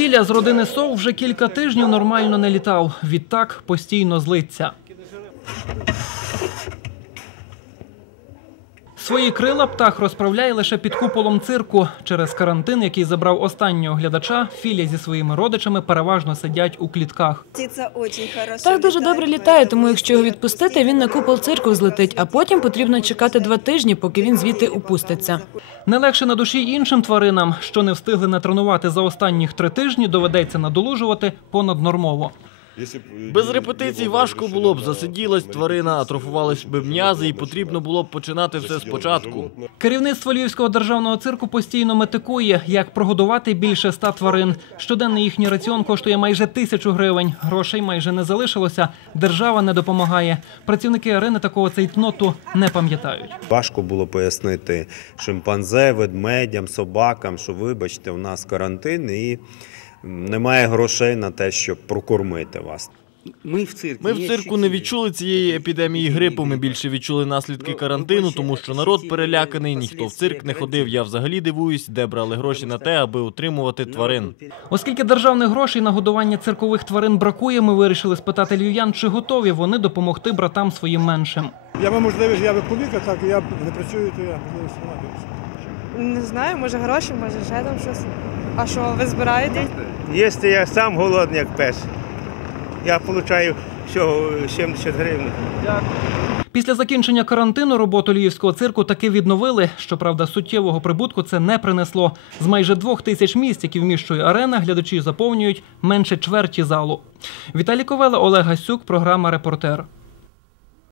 Філя з родини Сов вже кілька тижнів нормально не літав. Відтак постійно злиться. Свої крила птах розправляє лише під куполом цирку. Через карантин, який забрав останнього глядача, Філя зі своїми родичами переважно сидять у клітках. Так дуже добре літає, тому якщо його відпустити, він на купол цирку злетить, а потім потрібно чекати два тижні, поки він звідти упуститься. Не легше на душі іншим тваринам, що не встигли натренувати за останніх три тижні, доведеться надолужувати понаднормово. Без репетицій важко було б, засиділась тварина, атрофувались би м'язи, і потрібно було б починати все спочатку. Керівництво Львівського державного цирку постійно метикує, як прогодувати більше ста тварин. Щоденний їхній раціон коштує майже тисячу гривень. Грошей майже не залишилося. Держава не допомагає. Працівники арени такого цейтноту не пам'ятають. Важко було пояснити шимпанзе, ведмедям, собакам, що вибачте, у нас карантин і немає грошей на те, щоб прокормити вас. Ми в цирку. Ми в цирку не відчули цієї епідемії грипу. Ми більше відчули наслідки карантину, тому що народ переляканий, ніхто в цирк не ходив. Я взагалі дивуюсь, де брали гроші на те, аби утримувати тварин. Оскільки державних грошей на годування циркових тварин бракує, ми вирішили спитати львів'ян, чи готові вони допомогти братам своїм меншим. Я би можливість, я би поміг, а так я не працюю, то я можливість. Не знаю, може гроші, може ще там щось. А що, ви збираєте? Якщо я сам голодний, як пес, я отримую всього 70 гривень. Після закінчення карантину роботу львівського цирку таки відновили. Щоправда, суттєвого прибутку це не принесло. З майже двох тисяч місць, які вміщує арена, глядачі заповнюють менше чверті залу. Віталій Ковела, Олег Гасюк, програма Репортер.